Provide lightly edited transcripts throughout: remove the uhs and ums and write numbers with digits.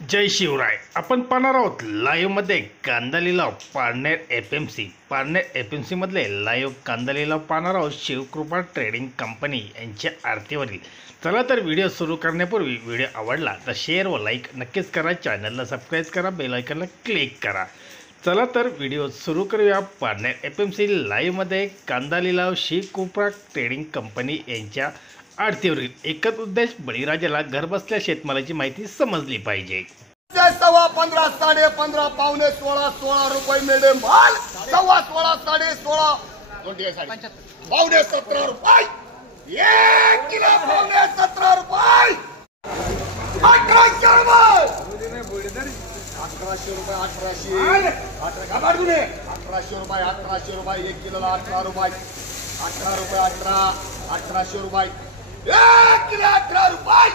जय शिवराय. आपण पाहणार आहोत लाईव्हमध्ये कांदा लिलाव पारनेर एफएमसी मधले लाईव्ह कांदा लिलाव पाहणार आहोत शिवकृपा ट्रेडिंग कंपनी यांच्या आरतीवरील. चला तर व्हिडिओ सुरू करण्यापूर्वी व्हिडिओ आवडला तर शेअर व लाईक नक्कीच करा, चॅनलला सबस्क्राईब करा, बेल आयकॉनला क्लिक करा. चला तर व्हिडिओ सुरू करूया. पारनेर एफएमसी लाईव्हमध्ये कांदा लिलाव शिवकृपा ट्रेडिंग कंपनी यांच्या आरतीवरील. एकच उद्देश, बळीराजाला घरबसल्या शेतमालाची माहिती समजली पाहिजे. 15 15.5 पावणे 16 रुपये मिळे माल 16 16 पावणे 17 रुपये 1 किलो पावणे 17 रुपये 1800 रुपये 1800 रुपये 1 किलोला 18 रुपये 1800 रुपये 1 किलो 18 रुपये.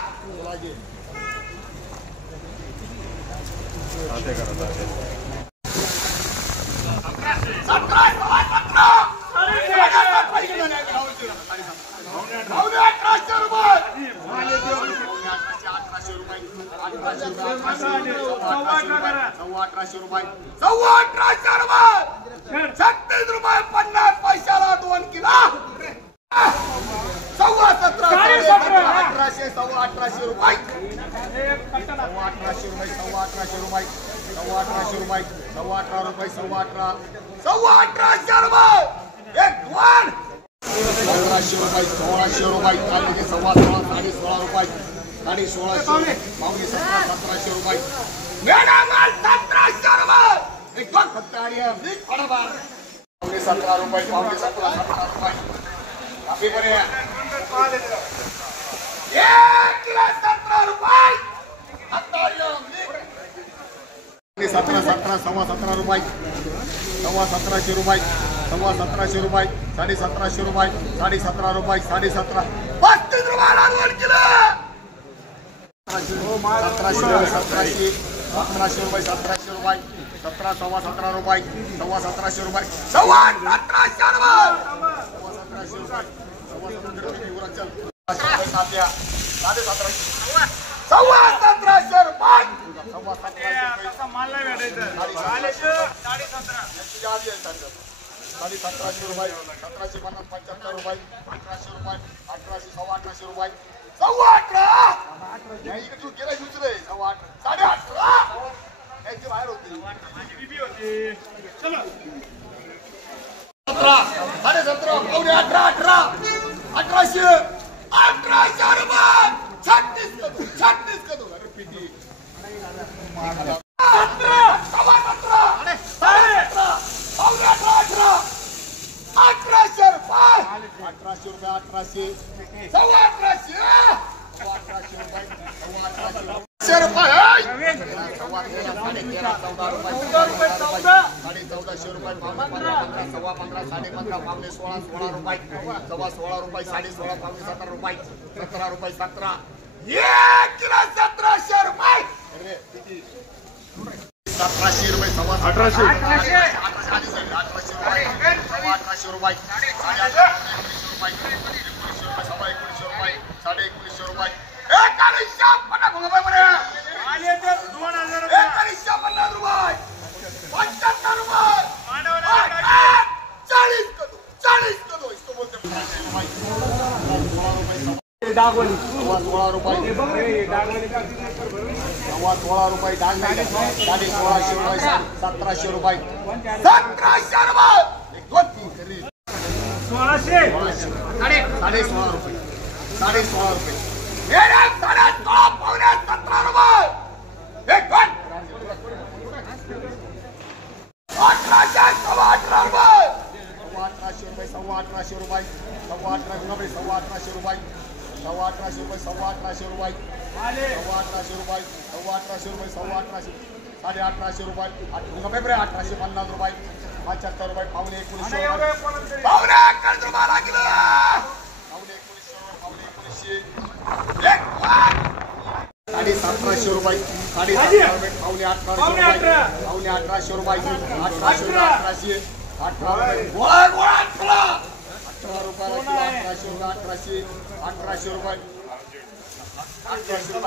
1800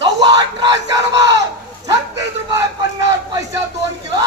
सव्वा 1800 रुपये 36 रुपये 50 पैसे 2 किलो